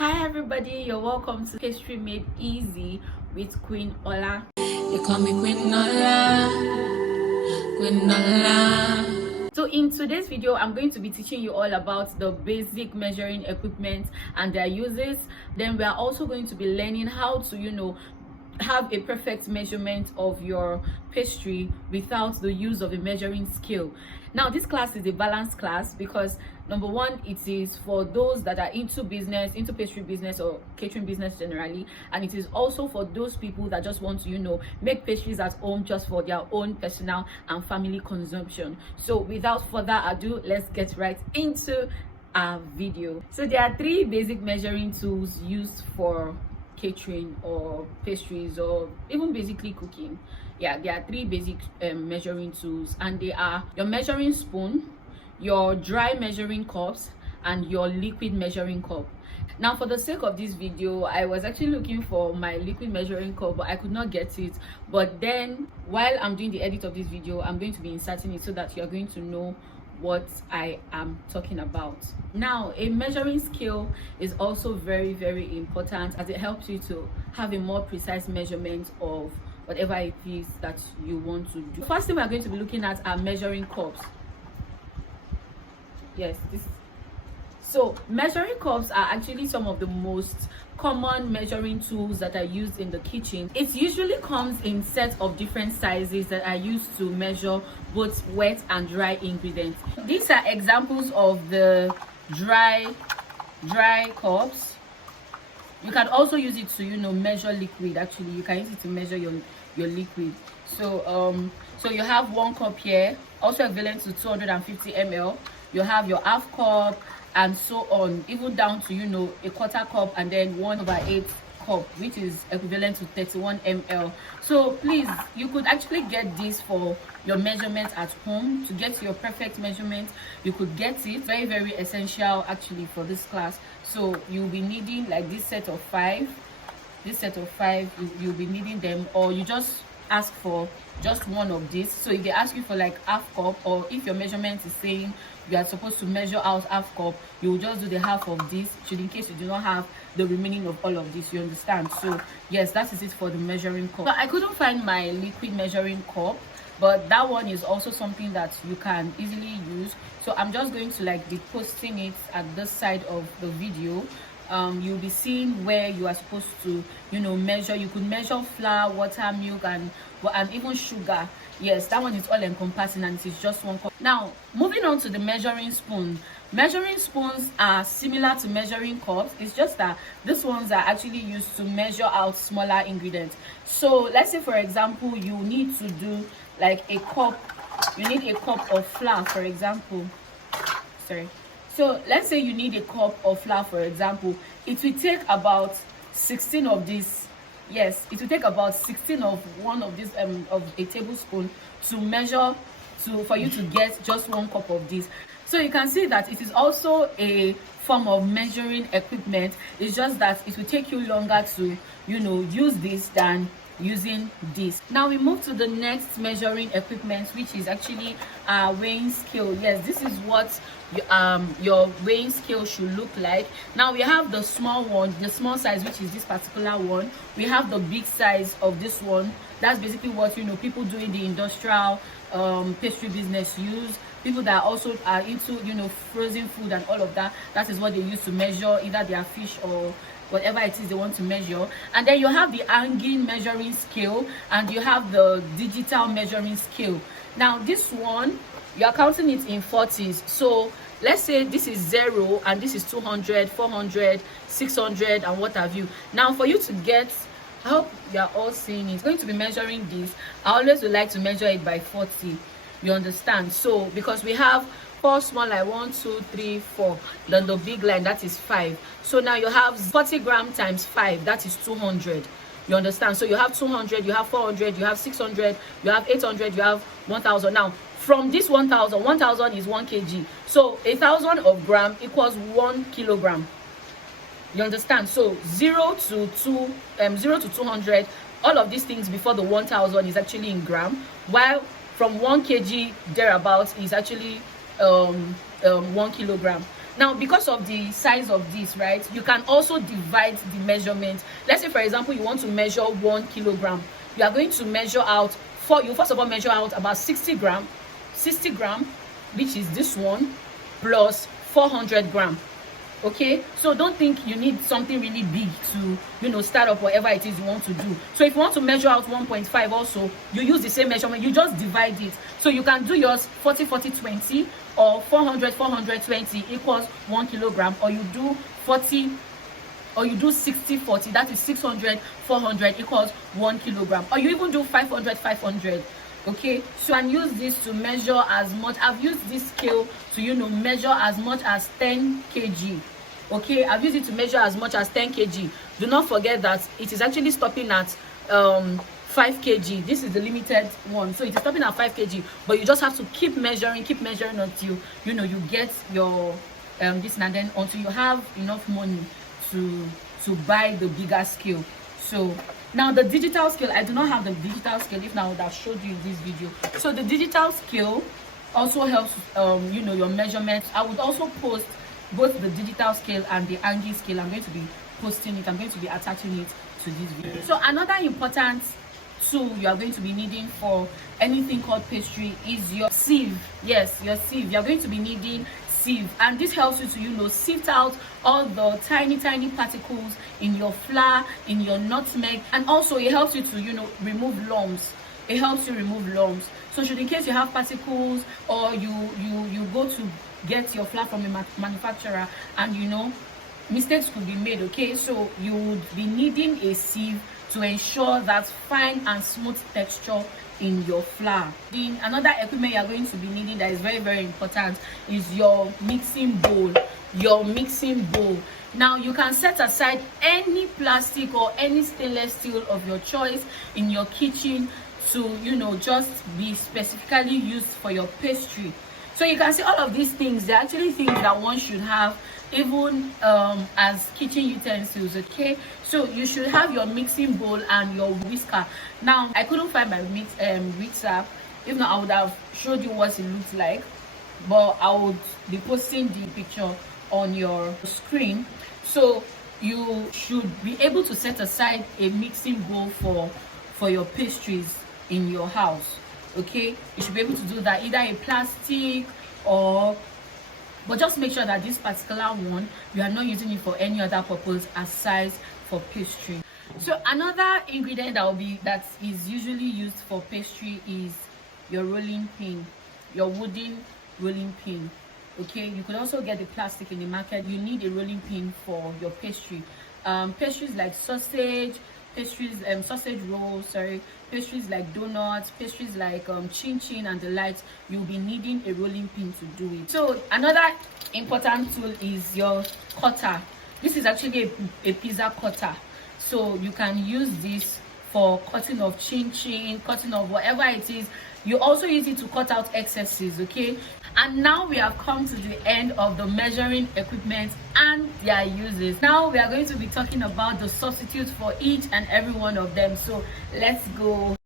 Hi everybody, you're welcome to Pastry Made Easy with Quinola. You call me Quinola, Quinola. So in today's video, I'm going to be teaching you all about the basic measuring equipment and their uses. Then we are also going to be learning how to, have a perfect measurement of your pastry without the use of a measuring scale. Now this class is a balanced class because number one, it is for those that are into business, into pastry business or catering business generally, and it is also for those people that just want to make pastries at home just for their own personal and family consumption. So without further ado, let's get right into our video. So there are three basic measuring tools used for catering or pastries or even basically cooking. There are three basic measuring tools, and they are your measuring spoon, your dry measuring cups, and your liquid measuring cup. Now for the sake of this video, I was actually looking for my liquid measuring cup, but I could not get it. But then while I'm doing the edit of this video, I'm going to be inserting it so that you're going to know what I am talking about. Now a measuring scale is also very, very important, as it helps you to have a more precise measurement of whatever it is that you want to do. First thing we're going to be looking at are measuring cups. So measuring cups are actually some of the most common measuring tools that are used in the kitchen. It usually comes in sets of different sizes that are used to measure both wet and dry ingredients. These are examples of the dry cups. You can also use it to measure liquid. Actually, you can use it to measure your liquid. So you have 1 cup here, also equivalent to 250 ml. You have your half cup, and so on, even down to a 1/4 cup, and then 1/8 cup, which is equivalent to 31 ml. So please, you could actually get this for your measurement at home. To get your perfect measurement, you could get it. Very, very essential actually for this class. So you'll be needing like this set of five, you'll be needing them, or you just ask for just one of these. So if they ask you for like half cup, or if your measurement is saying you are supposed to measure out half cup, you will just do the half of this, in case you do not have the remaining of all of this. You understand? So yes, that is it for the measuring cup. But I couldn't find my liquid measuring cup, but that one is also something that you can easily use. So I'm just going to be posting it at this side of the video. You'll be seeing where you are supposed to measure. You could measure flour, water, milk, and even sugar. Yes, that one is all encompassing, and it is just 1 cup. Now moving on to the measuring spoon. Measuring spoons are similar to measuring cups. It's just that these ones are actually used to measure out smaller ingredients. So let's say, for example, you need to do like a cup. You need a cup of flour, for example. So let's say you need a cup of flour, for example. It will take about 16 of these. Yes, it will take about 16 of one of these of a tablespoon to measure for you to get just 1 cup of this. So you can see that it is also a form of measuring equipment. It's just that it will take you longer to use this than using this. Now we move to the next measuring equipment, which is actually a weighing scale. Yes, this is what your weighing scale should look like. Now we have the small one, the small size, which is this particular one. We have the big size of this one. That's basically what people doing the industrial pastry business use. People that also are into frozen food and all of that, that is what they use to measure either their fish or whatever it is they want to measure. And then you have the hanging measuring scale, and you have the digital measuring scale. Now this one, you are counting it in 40s. So let's say this is 0 and this is 200, 400, 600, and what have you. Now for you to get, I hope you are all seeing it, going to be measuring this. I always would like to measure it by 40. You understand? So because we have 4 small, like 1, 2, 3, 4, then the big line, that is 5. So now you have 40 gram times 5, that is 200. You understand? So you have 200, you have 400, you have 600, you have 800, you have 1000. Now from this 1000 is 1 kg. So 1000 of gram equals 1 kilogram. You understand? So 0 to 200, all of these things before the 1000 is actually in gram, while from 1 kg thereabouts is actually 1 kilogram. Now, because of the size of this, right, you can also divide the measurement. Let's say, for example, you want to measure 1 kilogram. You are going to measure out you first of all measure out about 60 gram, which is this one, plus 400 gram. Okay, so don't think you need something really big to start up whatever it is you want to do. So if you want to measure out 1.5 also, you use the same measurement, you just divide it. So you can do yours 40 40 20, or 400 400 20 equals 1 kilogram, or you do 40, or you do 60 40, that is 600 400 equals 1 kilogram, or you even do 500 500. Okay, so and use this to measure as much. I've used this scale to measure as much as 10 kg. Okay, I've used it to measure as much as 10 kg. Do not forget that it is actually stopping at 5 kg. This is the limited one, so it is stopping at 5 kg, but you just have to keep measuring until you get your this, and then until you have enough money to buy the bigger scale. So now the digital scale, I do not have the digital scale. If now I would have showed you in this video. So the digital scale also helps your measurements. I would also post both the digital scale and the Angie scale. I'm going to be posting it, I'm going to be attaching it to this video. So another important tool you are going to be needing for anything called pastry is your sieve. Yes, your sieve. You're going to be needing sieve, and this helps you to sift out all the tiny particles in your flour, in your nutmeg, and also it helps you to remove lumps. It helps you remove lumps. So should in case you have particles, or you go to get your flour from a manufacturer and mistakes could be made. Okay, so you would be needing a sieve to ensure that fine and smooth texture in your flour. Then another equipment you are going to be needing that is very, very important is your mixing bowl. Now you can set aside any plastic or any stainless steel of your choice in your kitchen to just be specifically used for your pastry. So you can see all of these things, they're actually things that one should have even as kitchen utensils. Okay, so you should have your mixing bowl and your whisker. Now I couldn't find my whisker. If not, I would have showed you what it looks like, but I would be posting the picture on your screen. So you should be able to set aside a mixing bowl for your pastries in your house. Okay, you should be able to do that, either a plastic but just make sure that this particular one, you are not using it for any other purpose aside for pastry. So another ingredient that is usually used for pastry is your rolling pin, your wooden rolling pin. Okay, you could also get the plastic in the market. You need a rolling pin for your pastry. Pastries like sausage rolls, pastries like donuts, pastries like chin chin and the likes, you'll be needing a rolling pin to do it. So another important tool is your cutter. This is actually a pizza cutter, so you can use this for cutting of chin chin, cutting of whatever it is. You also use it to cut out excesses. Okay, and now we have come to the end of the measuring equipment and their uses. Now we are going to be talking about the substitutes for each and every one of them. So let's go.